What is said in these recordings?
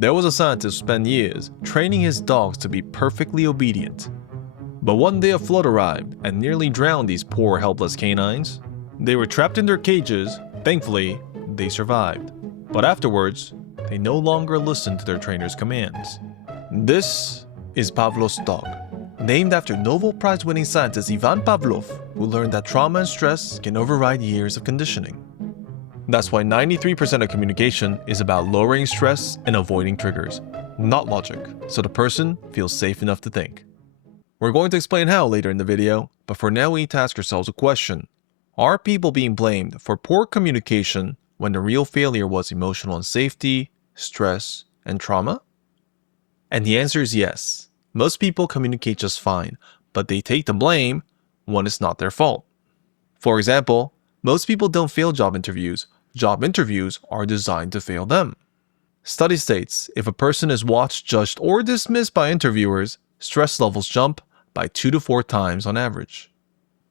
There was a scientist who spent years training his dogs to be perfectly obedient. But one day a flood arrived and nearly drowned these poor helpless canines. They were trapped in their cages. Thankfully, they survived. But afterwards, they no longer listened to their trainer's commands. This is Pavlov's dog, named after Nobel Prize-winning scientist Ivan Pavlov, who learned that trauma and stress can override years of conditioning. That's why 93% of communication is about lowering stress and avoiding triggers, not logic, so the person feels safe enough to think. We're going to explain how later in the video, but for now we need to ask ourselves a question. Are people being blamed for poor communication when the real failure was emotional unsafety, stress, and trauma? And the answer is yes. Most people communicate just fine, but they take the blame when it's not their fault. For example, most people don't fail job interviews. Job interviews are designed to fail them. Study states if a person is watched, judged, or dismissed by interviewers, stress levels jump by 2 to 4 times on average.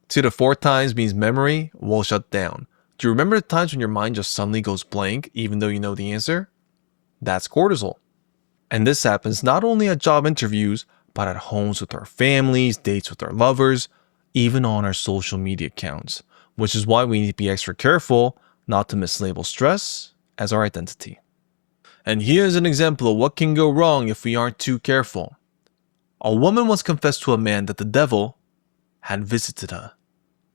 2 to 4 times means memory will shut down. Do you remember the times when your mind just suddenly goes blank even though you know the answer? That's cortisol. And this happens not only at job interviews, but at homes with our families, dates with our lovers, even on our social media accounts, which is why we need to be extra careful not to mislabel stress as our identity. And here's an example of what can go wrong if we aren't too careful. A woman once confessed to a man that the devil had visited her.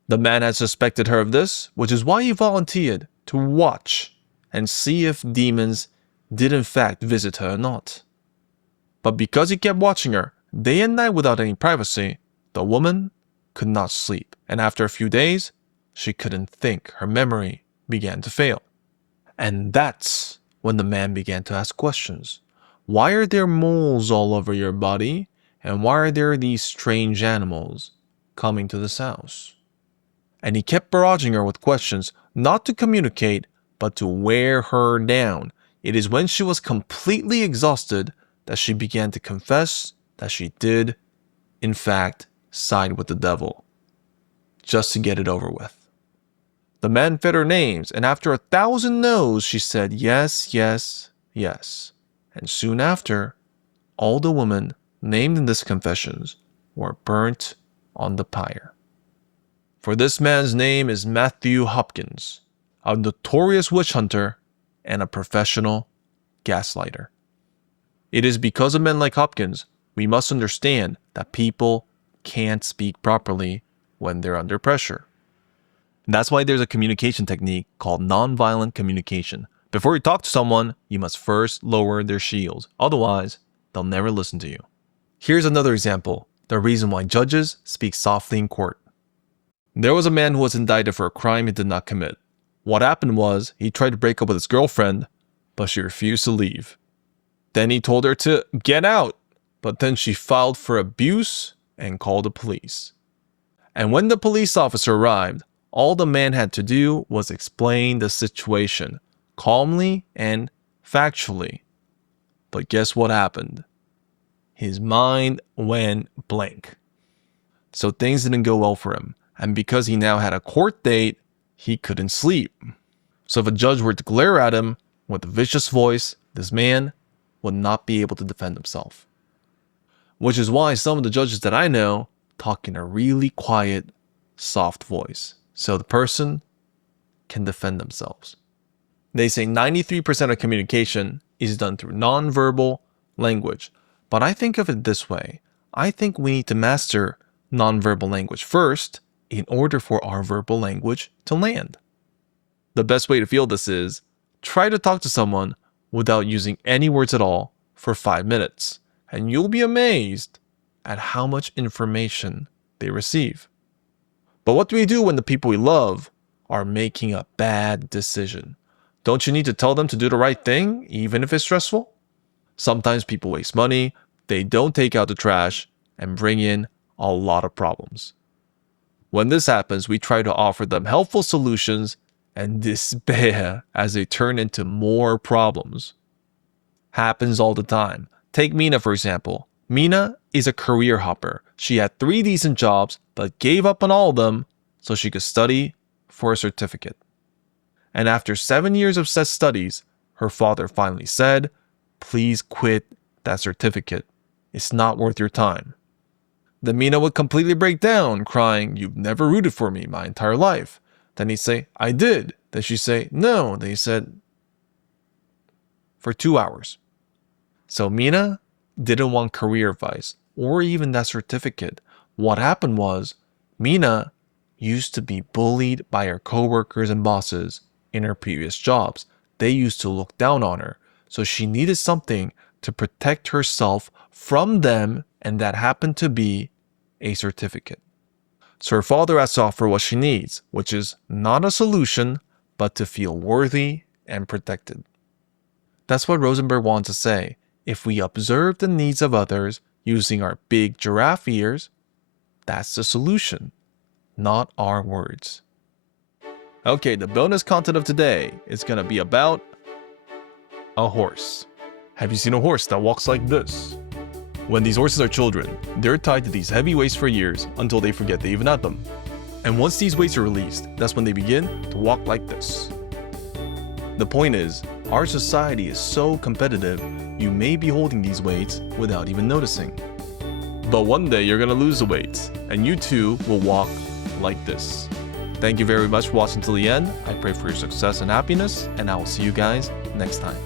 The man had suspected her of this, which is why he volunteered to watch and see if demons did in fact visit her or not. But because he kept watching her day and night without any privacy, the woman could not sleep, and after a few days, she couldn't think. Her memory began to fail. And that's when the man began to ask questions. Why are there moles all over your body? And why are there these strange animals coming to this house? And he kept barraging her with questions, not to communicate, but to wear her down. It is when she was completely exhausted that she began to confess that she did, in fact, side with the devil, just to get it over with. The man fed her names, and after 1,000 no's, she said yes, yes, yes. And soon after, all the women named in these confessions were burnt on the pyre. For this man's name is Matthew Hopkins, a notorious witch hunter and a professional gaslighter. It is because of men like Hopkins we must understand that people can't speak properly when they're under pressure. And that's why there's a communication technique called nonviolent communication. Before you talk to someone, you must first lower their shields. Otherwise, they'll never listen to you. Here's another example, the reason why judges speak softly in court. There was a man who was indicted for a crime he did not commit. What happened was, he tried to break up with his girlfriend, but she refused to leave. Then he told her to get out, but then she filed for abuse and called the police. And when the police officer arrived, all the man had to do was explain the situation, calmly and factually. But guess what happened? His mind went blank. So things didn't go well for him. And because he now had a court date, he couldn't sleep. So if a judge were to glare at him with a vicious voice, this man would not be able to defend himself. Which is why some of the judges that I know talk in a really quiet, soft voice, so the person can defend themselves. They say 93% of communication is done through nonverbal language, but I think of it this way. I think we need to master nonverbal language first in order for our verbal language to land. The best way to feel this is, try to talk to someone without using any words at all for 5 minutes, and you'll be amazed at how much information they receive. But what do we do when the people we love are making a bad decision? Don't you need to tell them to do the right thing, even if it's stressful? Sometimes people waste money, they don't take out the trash, and bring in a lot of problems. When this happens, we try to offer them helpful solutions and despair as they turn into more problems. Happens all the time. Take Mina, for example. Mina is a career hopper. She had 3 decent jobs, but gave up on all of them so she could study for a certificate. And after 7 years of such studies, her father finally said please quit that certificate. It's not worth your time. Then Mina would completely break down, crying, "You've never rooted for me my entire life." Then he'd say, "I did." Then she'd say, "No." Then he said, for 2 hours. So Mina didn't want career advice or even that certificate. What happened was, Mina used to be bullied by her coworkers and bosses in her previous jobs. They used to look down on her. So she needed something to protect herself from them, and that happened to be a certificate. So her father asked to offer what she needs, which is not a solution, but to feel worthy and protected. That's what Rosenberg wants to say. If we observe the needs of others using our big giraffe ears, that's the solution, not our words. Okay, the bonus content of today is going to be about a horse. Have you seen a horse that walks like this? When these horses are children, they're tied to these heavy weights for years until they forget they even had them. And once these weights are released, that's when they begin to walk like this. The point is, our society is so competitive, you may be holding these weights without even noticing. But one day you're gonna lose the weights, and you too will walk like this. Thank you very much for watching till the end. I pray for your success and happiness, and I will see you guys next time.